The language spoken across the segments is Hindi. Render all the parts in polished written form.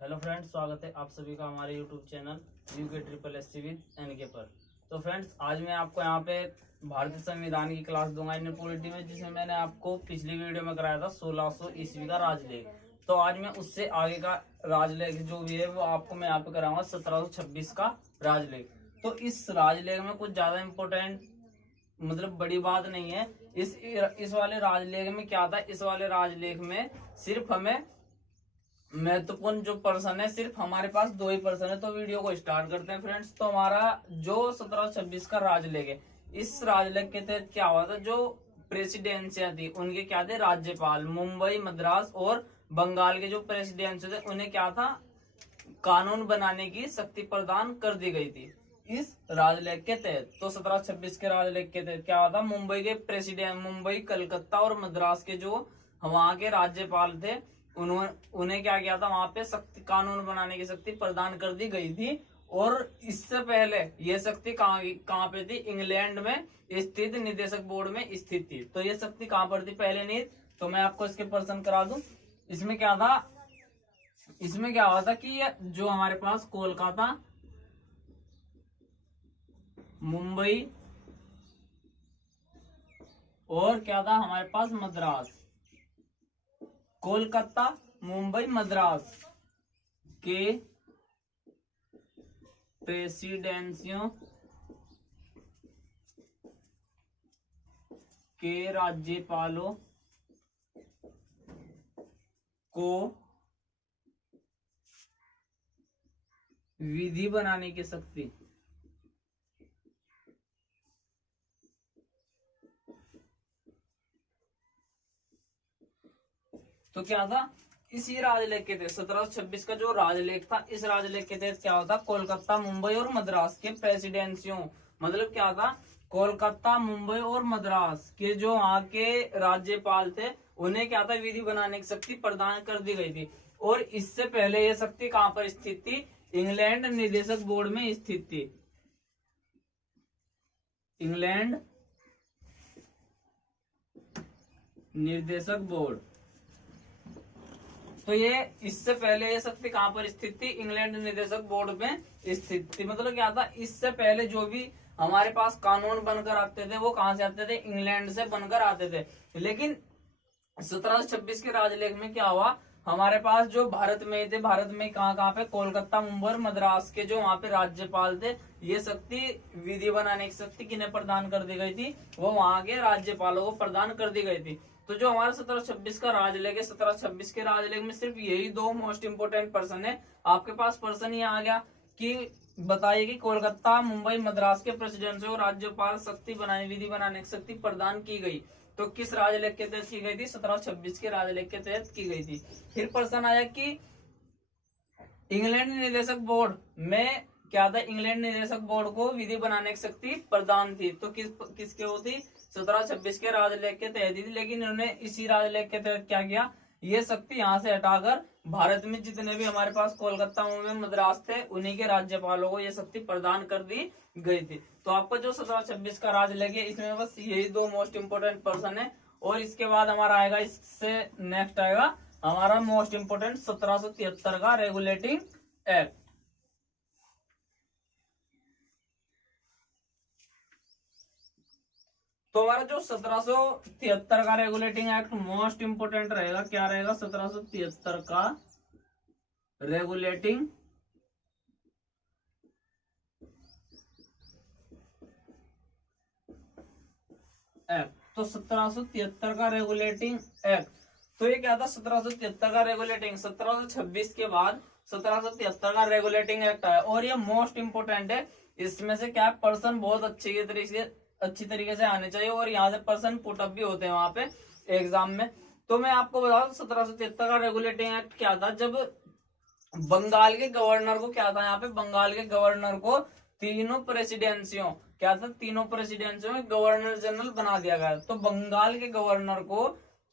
हेलो फ्रेंड्स, स्वागत है आप सभी का हमारे YouTube channel UK SSC with NK पर। तो फ्रेंड्स, आज मैं आपको यहाँ पे भारतीय संविधान की क्लास दूंगा इंडियन पॉलिटी में, जिसमें मैंने आपको पिछली वीडियो में कराया था 1600 ईस्वी का राजलेख। तो आज मैं उससे आगे का राजलेख जो भी है वो आपको मैं यहाँ पे कराऊंगा 1726 का राजलेख। तो इस राजलेख में कुछ ज्यादा इम्पोर्टेंट मतलब बड़ी बात नहीं है। इस वाले राजलेख में क्या था, इस वाले राजलेख में सिर्फ हमें महत्वपूर्ण जो पर्सन है, सिर्फ हमारे पास 2 ही पर्सन है। तो वीडियो को स्टार्ट करते हैं फ्रेंड्स। तो हमारा जो 1726 का राजलेख है, इस राजलेख के तहत क्या हुआ था, जो प्रेसिडेंसियां थी उनके क्या थे, राज्यपाल मुंबई, मद्रास और बंगाल के जो प्रेसिडेंसी थे उन्हें क्या था, कानून बनाने की शक्ति प्रदान कर दी गई थी इस राजलेख के तहत। तो 1726 के राजलेख के तहत क्या हुआ था, मुंबई के प्रेसिडेंट, मुंबई, कलकत्ता और मद्रास के जो वहां के राज्यपाल थे उन्हें क्या किया था, वहां पे शक्ति, कानून बनाने की शक्ति प्रदान कर दी गई थी। और इससे पहले ये शक्ति कहाँ पे थी, इंग्लैंड में स्थित निदेशक बोर्ड में स्थित थी। तो ये शक्ति कहाँ पर थी पहले नहीं, तो मैं आपको इसके पर्सन करा दूं। इसमें क्या था, इसमें क्या हुआ था कि ये जो हमारे पास कोलकाता, मुंबई और क्या था हमारे पास मद्रास, कोलकाता, मुंबई, मद्रास के प्रेसिडेंसियों के राज्यपालों को विधि बनाने की शक्ति, तो क्या था, इसी राजलेख के तहत 1726 का जो राजलेख था, इस राजलेख के तहत क्या होता, कोलकाता, मुंबई और मद्रास के प्रेसिडेंसियों, मतलब क्या था, कोलकाता, मुंबई और मद्रास के जो वहां के राज्यपाल थे उन्हें क्या था, विधि बनाने की शक्ति प्रदान कर दी गई थी। और इससे पहले यह शक्ति कहां पर स्थित थी, इंग्लैंड निदेशक बोर्ड में स्थित थी। इंग्लैंड निर्देशक बोर्ड। तो ये इससे पहले ये शक्ति कहां पर स्थित थी, इंग्लैंड निदेशक बोर्ड में स्थित थी। मतलब क्या था, इससे पहले जो भी हमारे पास कानून बनकर आते थे वो कहां से आते थे, इंग्लैंड से बनकर आते थे। लेकिन 1726 के राजलेख में क्या हुआ, हमारे पास जो भारत में थे, भारत में कहां पे, कोलकाता, मुंबई और मद्रास के जो वहां पे राज्यपाल थे, ये शक्ति, विधि बनाने की शक्ति किन्हें प्रदान कर दी गई थी, वो वहां के राज्यपालों को प्रदान कर दी गई थी। तो जो हमारा 1726 का राजलेख है, 1726 के राजलेख में सिर्फ यही 2 मोस्ट इंपोर्टेंट पर्सन है। आपके पास पर्सन ये आ गया कि बताइए कि कोलकाता, मुंबई, मद्रास के प्रेसिडेंट को राज्यपाल शक्ति बनाने, विधि बनाने की शक्ति प्रदान की गई। तो किस राजलेख के तहत की गई थी, 1726 के राजलेख के तहत की गई थी। फिर प्रश्न आया कि इंग्लैंड निदेशक बोर्ड में क्या था, इंग्लैंड निदेशक बोर्ड को विधि बनाने की शक्ति प्रदान थी। तो किसके वो थी, 1726 के राजलेख के तहत थी। लेकिन इन्होंने इसी राजलेख के तहत क्या किया, ये शक्ति यहाँ से हटाकर भारत में जितने भी हमारे पास कोलकाता, मुंबई, मद्रास थे उन्हीं के राज्यपालों को ये शक्ति प्रदान कर दी गई थी। तो आपको जो 1726 का राजलेख है, इसमें बस यही 2 मोस्ट इंपोर्टेंट पर्सन है। और इसके बाद हमारा आएगा, इससे नेक्स्ट आएगा हमारा मोस्ट इंपोर्टेंट 1773 का रेगुलेटिंग एक्ट। तो हमारा जो 1773 का रेगुलेटिंग एक्ट मोस्ट इंपोर्टेंट रहेगा, क्या रहेगा, 1773 का रेगुलेटिंग एक्ट। तो 1773 का रेगुलेटिंग एक्ट, तो ये क्या था, 1773 का रेगुलेटिंग, 1726 के बाद 1773 का रेगुलेटिंग एक्ट आया। और ये मोस्ट इंपोर्टेंट है। इसमें से क्या पर्सन बहुत अच्छी तरीके से आने चाहिए, और यहाँ से पर्सन पुटअप भी होते हैं वहां पे एग्जाम में। तो मैं आपको बता दूं 1773 का रेगुलेटिंग एक्ट क्या था, जब बंगाल के गवर्नर को क्या था, यहाँ पे बंगाल के गवर्नर को तीनों प्रेसिडेंसियों, क्या था, तीनों प्रेसिडेंसियों में गवर्नर जनरल बना दिया गया। तो बंगाल के गवर्नर को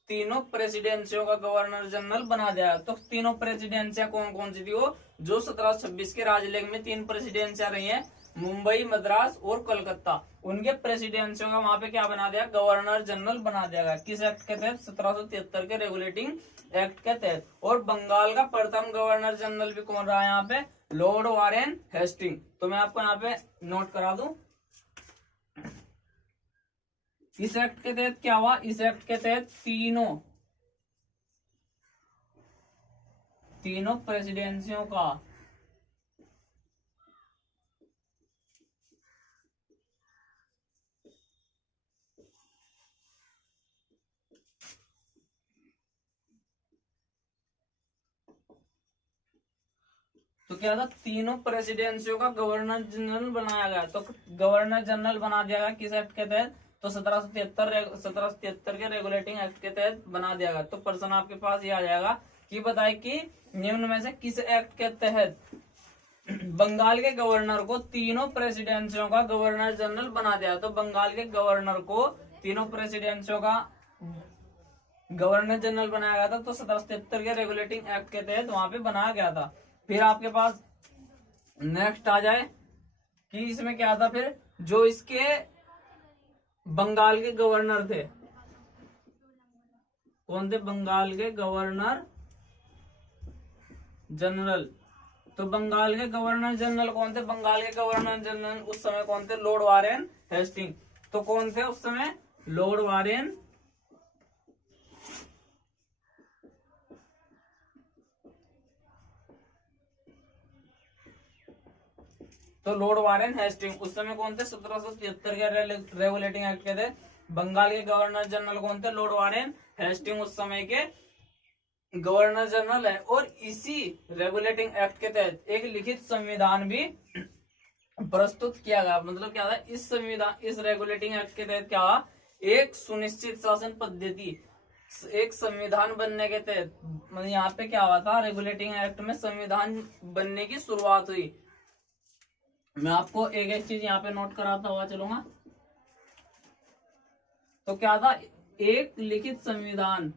तीनों प्रेसिडेंसियों का गवर्नर जनरल बना दिया। तो तीनों प्रेसिडेंसियां कौन कौन सी थी, वो जो 1726 के राजलेख में 3 प्रेसिडेंसियां रही हैं, मुंबई, मद्रास और कोलकाता, उनके प्रेसिडेंसियों का वहां पे क्या बना दिया, गवर्नर जनरल बना दिया गया। किस एक्ट के तहत, 1773 के रेगुलेटिंग एक्ट के तहत। और बंगाल का प्रथम गवर्नर जनरल भी कौन रहा है यहाँ पे, लॉर्ड वारेन हेस्टिंग। तो मैं आपको यहाँ पे नोट करा दूं, इस एक्ट के तहत क्या हुआ, इस एक्ट के तहत तीनों प्रेसिडेंसियों का तो क्या था, तीनों प्रेसिडेंसियों का गवर्नर जनरल बनाया गया। तो गवर्नर जनरल बना दिया गया किस एक्ट के तहत, तो 1773 के रेगुलेटिंग एक्ट के तहत बना दिया गया। तो प्रश्न आपके पास ये आ जाएगा कि बताए कि निम्न में से किस एक्ट के तहत बंगाल के गवर्नर को तीनों प्रेसिडेंसियों का गवर्नर जनरल बना दिया। तो बंगाल के गवर्नर को तीनों प्रेसिडेंसियों का गवर्नर जनरल बनाया गया था। तो 1773 के रेगुलेटिंग एक्ट के तहत वहां पे बनाया गया था। फिर आपके पास नेक्स्ट आ जाए कि इसमें क्या था, फिर जो इसके बंगाल के गवर्नर थे, कौन थे, बंगाल के गवर्नर जनरल। तो बंगाल के गवर्नर जनरल कौन थे, बंगाल के गवर्नर जनरल उस समय कौन थे, लॉर्ड वारेन हेस्टिंग। तो कौन थे उस समय, लॉर्ड वारेन तो लॉर्ड वारेन हेस्टिंग उस समय कौन थे, 1773 के रेगुलेटिंग एक्ट के थे। बंगाल के गवर्नर जनरल कौन थे, लॉर्ड वारेन हेस्टिंग उस समय के गवर्नर जनरल है। और इसी रेगुलेटिंग एक्ट के तहत एक लिखित संविधान भी प्रस्तुत किया गया। मतलब क्या था, इस संविधान, इस रेगुलेटिंग एक्ट के तहत क्या हुआ, एक सुनिश्चित शासन पद्धति, एक संविधान बनने के तहत, मतलब यहाँ पे क्या हुआ था, रेगुलेटिंग एक्ट में संविधान बनने की शुरुआत हुई। मैं आपको एक एक चीज यहाँ पे नोट कराता हुआ चलूंगा। तो क्या था, एक लिखित संविधान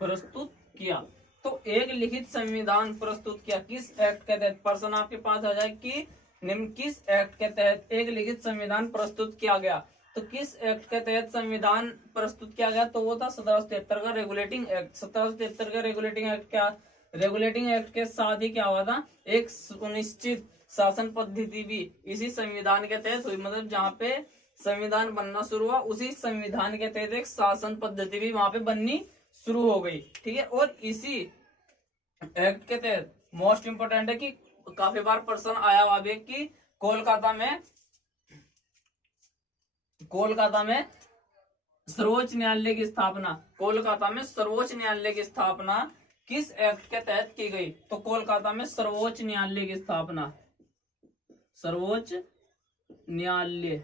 प्रस्तुत किया। तो एक लिखित संविधान प्रस्तुत किया किस एक्ट के तहत, प्रश्न आपके पास आ जाए कि निम्न किस एक्ट के तहत एक लिखित संविधान प्रस्तुत किया गया। तो किस एक्ट के तहत संविधान प्रस्तुत किया गया, तो वो था 1773 का रेगुलेटिंग एक्ट। 1773 का रेगुलेटिंग एक्ट क्या, रेगुलेटिंग एक्ट के साथ ही क्या हुआ था, एक सुनिश्चित शासन पद्धति भी इसी संविधान के तहत हुई। मतलब जहाँ पे संविधान बनना शुरू हुआ, उसी संविधान के तहत एक शासन पद्धति भी वहां पे बननी शुरू हो गई। ठीक है, और इसी एक्ट के तहत मोस्ट इंपोर्टेंट है कि काफी बार प्रश्न आया हुआ भी कि कोलकाता में सर्वोच्च न्यायालय की स्थापना, कोलकाता में सर्वोच्च न्यायालय की स्थापना किस एक्ट के तहत की गई। तो कोलकाता में सर्वोच्च न्यायालय की स्थापना, सर्वोच्च न्यायालय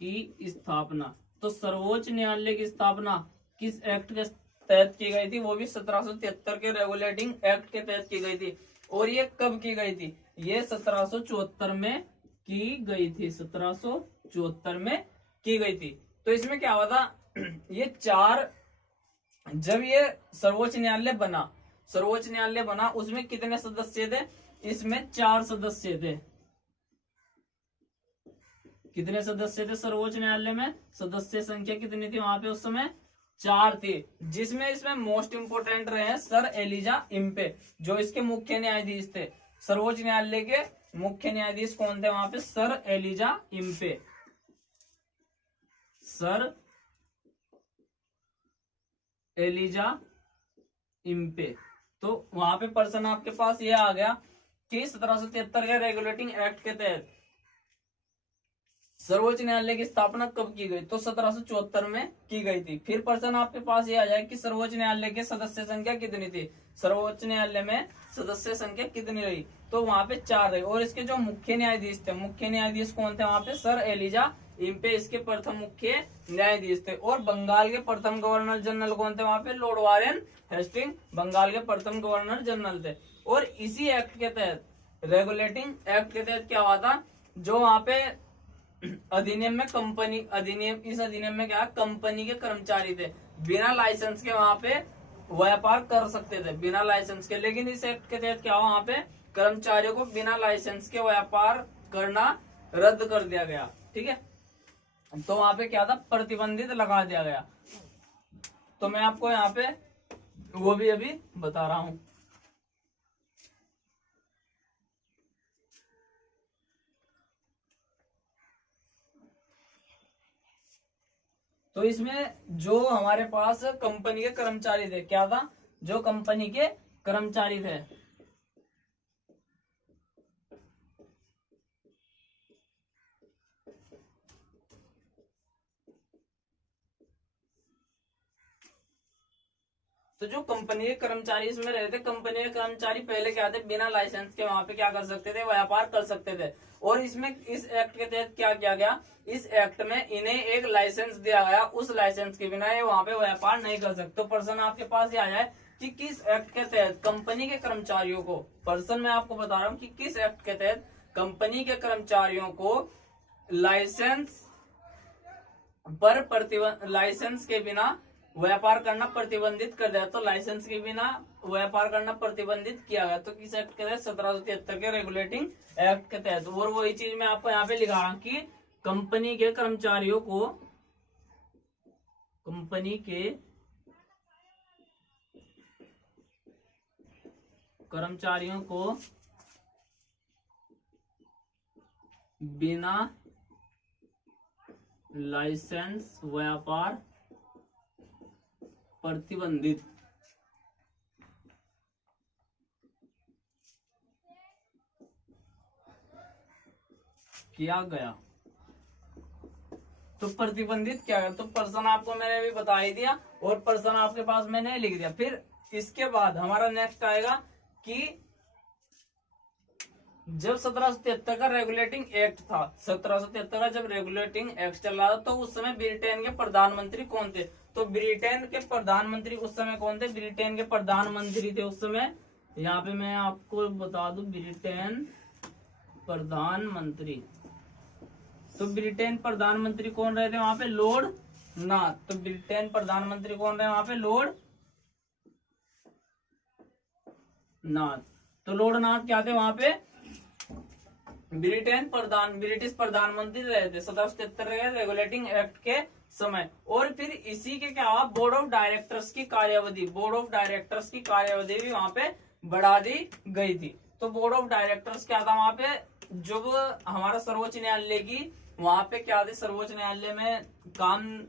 की स्थापना, तो सर्वोच्च न्यायालय की स्थापना किस एक्ट के तहत की गई थी, वो भी 1773 के रेगुलेटिंग एक्ट के तहत की गई थी। और ये कब की गई थी, ये 1774 में की गई थी, 1774 में की गई थी। तो इसमें क्या हुआ था, ये चार, जब ये सर्वोच्च न्यायालय बना, उसमें कितने सदस्य थे, इसमें 4 सदस्य थे। कितने सदस्य थे सर्वोच्च न्यायालय में, सदस्य संख्या कितनी थी वहां पे उस समय, 4 थे। जिसमें इसमें मोस्ट इंपोर्टेंट रहे हैं सर एलिजा इम्पे, जो इसके मुख्य न्यायाधीश थे। सर्वोच्च न्यायालय के मुख्य न्यायाधीश कौन थे वहां पे, sir Elijah Impey, sir Elijah Impey. तो वहां पे प्रश्न आपके पास ये आ गया कि 1773 के रेगुलेटिंग एक्ट के तहत सर्वोच्च न्यायालय की स्थापना कब की गई, तो 1774 में की गई थी। फिर प्रश्न आपके पास ये आ जाए कि सर्वोच्च न्यायालय के सदस्य संख्या कितनी थी, सर्वोच्च न्यायालय में सदस्य संख्या कितनी रही, तो वहां पे 4 रही। और इसके जो मुख्य न्यायाधीश थे, मुख्य न्यायाधीश कौन थे वहां पे, सर एलिजा इम्पे इसके प्रथम मुख्य न्यायाधीश थे। और बंगाल के प्रथम गवर्नर जनरल कौन थे वहां पे, लॉर्ड वारेन हेस्टिंग बंगाल के प्रथम गवर्नर जनरल थे। और इसी एक्ट के तहत, रेगुलेटिंग एक्ट के तहत क्या हुआ था जो वहां पे अधिनियम में कंपनी अधिनियम, इस अधिनियम में क्या, कंपनी के कर्मचारी थे, बिना लाइसेंस के वहां पे व्यापार कर सकते थे, बिना लाइसेंस के। लेकिन इस एक्ट के तहत क्या हुआ, वहां पे कर्मचारियों को बिना लाइसेंस के व्यापार करना रद्द कर दिया गया। ठीक है, तो वहां पे क्या था, प्रतिबंधित लगा दिया गया। तो मैं आपको यहाँ पे वो भी अभी बता रहा हूं। तो इसमें जो हमारे पास कंपनी के कर्मचारी थे, क्या था, जो कंपनी के कर्मचारी थे, तो जो कंपनी के कर्मचारी इसमें रहते, कंपनी के कर्मचारी पहले क्या थे, बिना लाइसेंस के वहां पे क्या कर सकते थे, व्यापार कर सकते थे। और इसमें इस एक्ट के तहत क्या किया गया, इस एक्ट में इन्हें एक लाइसेंस दिया गया, उस लाइसेंस के बिना ये वहां पे व्यापार नहीं कर सकते। तो पर्सन आपके पास ये आ जाए कि किस एक्ट के तहत कंपनी के कर्मचारियों को, पर्सन मैं आपको बता रहा हूँ कि किस एक्ट के तहत कंपनी के कर्मचारियों को लाइसेंस पर प्रतिबंध, लाइसेंस के बिना व्यापार करना प्रतिबंधित कर दिया। तो लाइसेंस के बिना व्यापार करना प्रतिबंधित किया गया, तो किस एक्ट के तहत, 1773 के रेगुलेटिंग एक्ट के तहत। और वही चीज मैं आपको यहाँ पे लिखा रहा हूं कि कंपनी के कर्मचारियों को, कंपनी के कर्मचारियों को बिना लाइसेंस व्यापार प्रतिबंधित किया गया। तो प्रतिबंधित किया गया, तो पर्सन आपको मैंने अभी बता ही दिया, और पर्सन आपके पास मैंने लिख दिया। फिर इसके बाद हमारा नेक्स्ट आएगा कि जब 1773 का रेगुलेटिंग एक्ट था, 1773 का जब रेगुलेटिंग एक्ट चल रहा था, तो उस समय ब्रिटेन के प्रधानमंत्री कौन थे, तो ब्रिटेन के प्रधानमंत्री उस समय कौन थे, ब्रिटेन के प्रधानमंत्री थे उस समय, यहाँ पे मैं आपको बता दूं, ब्रिटेन प्रधानमंत्री। तो ब्रिटेन प्रधानमंत्री कौन रहे थे वहां पे, लॉर्ड नाथ। तो ब्रिटेन प्रधानमंत्री कौन रहे वहां पे, लॉर्ड नाथ। तो लॉर्ड नाथ क्या थे वहां पे, ब्रिटिश प्रधानमंत्री रहे थे 1773 के रेगुलेटिंग एक्ट के समय। और फिर इसी के क्या हुआ, बोर्ड ऑफ डायरेक्टर्स की कार्यावधि, बोर्ड ऑफ डायरेक्टर्स की कार्यावधि भी वहां पे बढ़ा दी गई थी। तो बोर्ड ऑफ डायरेक्टर्स क्या था वहां पे, जब हमारा सर्वोच्च न्यायालय की वहां पे क्या थे, सर्वोच्च न्यायालय में काम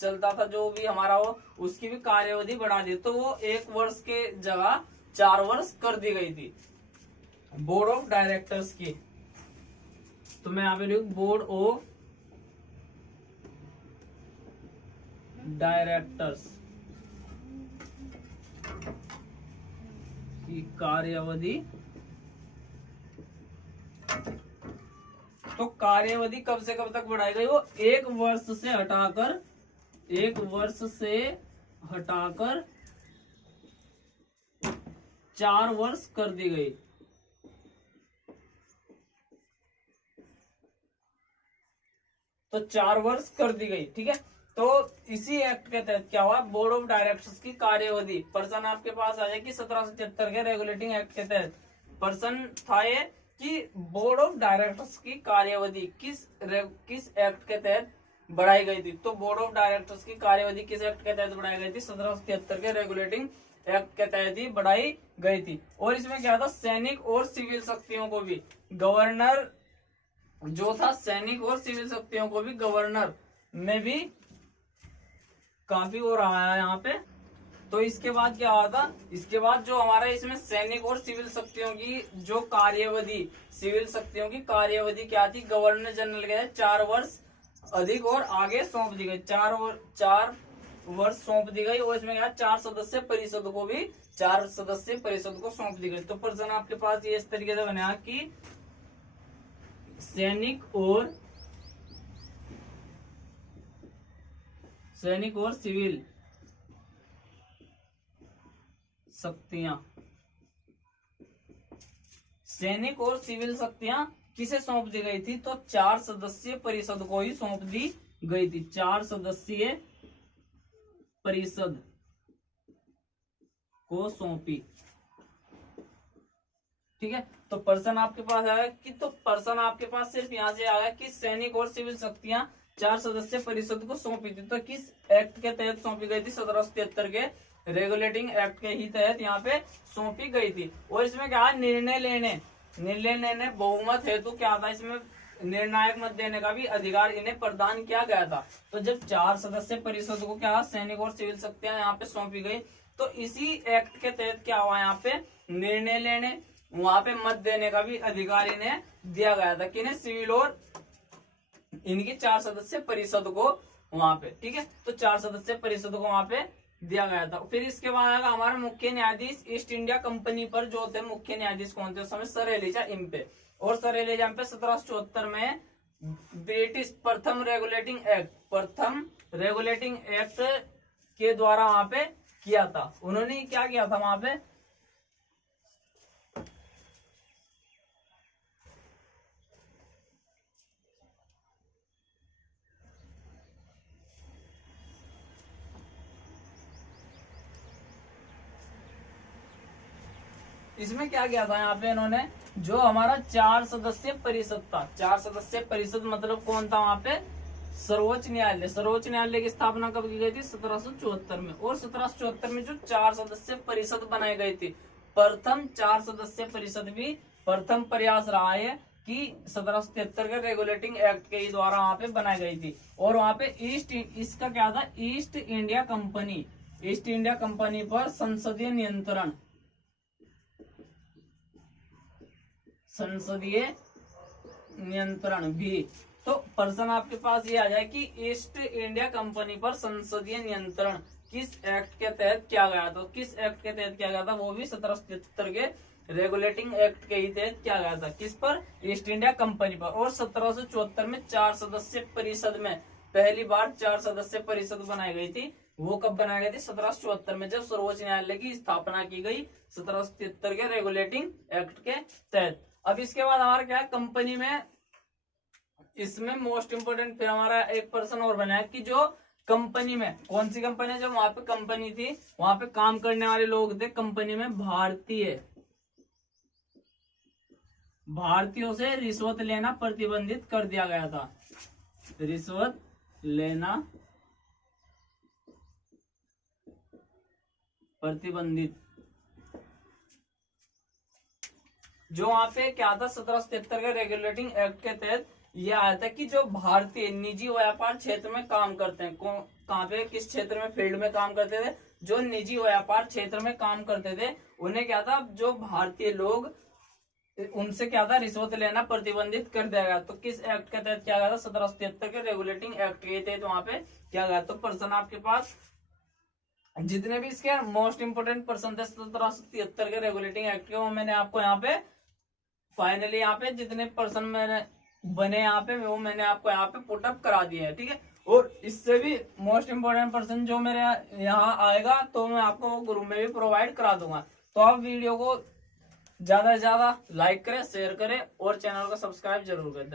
चलता था जो भी हमारा हो, उसकी भी कार्यावधि बढ़ा दी। तो वो 1 वर्ष के जगह 4 वर्ष कर दी गई थी बोर्ड ऑफ डायरेक्टर्स की। तो मैं यहाँ पे लिखूं, बोर्ड ऑफ डायरेक्टर्स की कार्यावधि। तो कार्यावधि कब से कब तक बढ़ाई गई, वो 1 वर्ष से हटाकर 4 वर्ष कर दी गई। तो 4 वर्ष कर दी गई। ठीक है, तो इसी एक्ट के तहत क्या हुआ, बोर्ड ऑफ डायरेक्टर्स की कार्यावधि, पर्सन आपके पास आ जाए कि 1773 के रेगुलेटिंग एक्ट के तहत पर्सन था ये कि बोर्ड ऑफ डायरेक्टर्स की कार्यावधि किस एक्ट के तहत बढ़ाई गई थी। तो बोर्ड ऑफ डायरेक्टर्स की कार्यावधि किस एक्ट के तहत बढ़ाई गई थी, 1773 के रेगुलेटिंग एक्ट के तहत ही बढ़ाई गई थी। और इसमें क्या था, सैनिक और सिविल शक्तियों को भी, गवर्नर जो था, सैनिक और सिविल शक्तियों को भी गवर्नर में भी काफी हो रहा है यहाँ पे। तो इसके बाद क्या हुआ था, इसके बाद जो हमारा इसमें सैनिक और सिविल शक्तियों की जो कार्यवधि, सिविल शक्तियों की कार्यवधि क्या थी, गवर्नर जनरल के 4 वर्ष अधिक और आगे सौंप दी गई, 4 वर्ष सौंप दी गई। और इसमें क्या, 4 सदस्य परिषद को भी, 4 सदस्य परिषद को सौंप दी गई। तो पर्सन आपके पास ये इस तरीके से बना कि सैनिक और सिविल शक्तियां, सैनिक और सिविल शक्तियां किसे सौंप दी गई थी? तो 4 सदस्यीय परिषद को ही सौंप दी गई थी। 4 सदस्यीय परिषद को सौंपी। ठीक है, तो पर्सन आपके पास आया कि, तो पर्सन आपके पास सिर्फ यहाँ से आया कि सैनिक और सिविल शक्तियां 4 सदस्यीय परिषद को सौंपी थी। तो किस एक्ट के तहत सौंपी गई थी? 1773 के रेगुलेटिंग एक्ट के ही तहत यहाँ पे सौंपी गई थी। और इसमें क्या है? निर्णय लेने बहुमत हेतु क्या था? इसमें निर्णायक मत देने का भी अधिकार इन्हें प्रदान किया गया था। तो जब 4 सदस्यीय परिषद को क्या सैनिक और सिविल शक्तियां यहाँ पे सौंपी गई, तो इसी एक्ट के तहत क्या हुआ? यहाँ पे निर्णय लेने, वहां पे मत देने का भी अधिकार इन्हें दिया गया था। किन्हें? सिविल और इनकी 4 सदस्यीय परिषद को वहां पे। ठीक है, तो 4 सदस्यीय परिषद को वहां पे दिया गया था। फिर इसके बाद आएगा हमारा मुख्य न्यायाधीश ईस्ट इंडिया कंपनी पर जो थे मुख्य न्यायाधीश कौन थे उस समय? Sir Elijah Impey. और सर एलिजा इम्पे 1774 में ब्रिटिश प्रथम रेगुलेटिंग एक्ट के द्वारा वहां पे किया था। उन्होंने क्या किया था वहां पे? इसमें क्या किया था यहाँ पे इन्होंने? जो हमारा 4 सदस्यीय परिषद था, 4 सदस्यीय परिषद मतलब कौन था वहां पे? सर्वोच्च न्यायालय। सर्वोच्च न्यायालय की स्थापना कब की गई थी? 1774 में। और 1774 में जो 4 सदस्यीय परिषद बनाई गई थी, प्रथम 4 सदस्यीय परिषद भी प्रथम प्रयास रहा है कि 1773 के रेगुलेटिंग एक्ट के द्वारा वहां पे बनाई गई थी। और वहां पे इसका क्या था? ईस्ट इंडिया कंपनी पर संसदीय नियंत्रण भी। तो पर्सन आपके पास ये आ जाए कि ईस्ट इंडिया कंपनी पर संसदीय नियंत्रण किस एक्ट के तहत किया गया? तो किस एक्ट के तहत किया गया था? वो भी 1773 के रेगुलेटिंग एक्ट के ही तहत किया गया था। किस पर? ईस्ट इंडिया कंपनी पर। और 1774 में 4 सदस्यीय परिषद में पहली बार 4 सदस्यीय परिषद बनाई गई थी। वो कब बनाई गई थी? 1774 में, जब सर्वोच्च न्यायालय की स्थापना की गई 1773 के रेगुलेटिंग एक्ट के तहत। अब इसके बाद हमारा क्या है? कंपनी में, इसमें मोस्ट इंपोर्टेंट फिर हमारा एक पर्सन और बना है कि जो कंपनी में, कौन सी कंपनी? जब वहां पे कंपनी थी, वहां पे काम करने वाले लोग थे कंपनी में भारतीयों से रिश्वत लेना प्रतिबंधित कर दिया गया था। रिश्वत लेना प्रतिबंधित। जो वहां पे क्या था? 1773 के रेगुलेटिंग एक्ट के तहत यह आया था कि जो भारतीय निजी व्यापार क्षेत्र में काम करते हैं, कहाँ पे, किस क्षेत्र में, फील्ड में काम करते थे, जो निजी व्यापार क्षेत्र में काम करते थे, उन्हें क्या था? जो भारतीय लोग, उनसे क्या था? रिश्वत लेना प्रतिबंधित कर दिया गया। तो किस एक्ट के तहत किया गया था? 1773 के रेगुलेटिंग एक्ट के तहत वहां पे किया गया। तो पर्सन आपके पास जितने भी इसके मोस्ट इंपोर्टेंट पर्सन थे 1773 के रेगुलेटिंग एक्ट के, वो मैंने आपको यहाँ पे फाइनली यहाँ पे जितने पर्सन मैंने बने यहाँ पे, वो मैंने आपको यहाँ पे पुटअप करा दिए है। ठीक है, और इससे भी मोस्ट इंपोर्टेंट पर्सन जो मेरे यहाँ आएगा तो मैं आपको ग्रुप में भी प्रोवाइड करा दूंगा। तो आप वीडियो को ज्यादा से ज्यादा लाइक करें, शेयर करें और चैनल को सब्सक्राइब जरूर करें।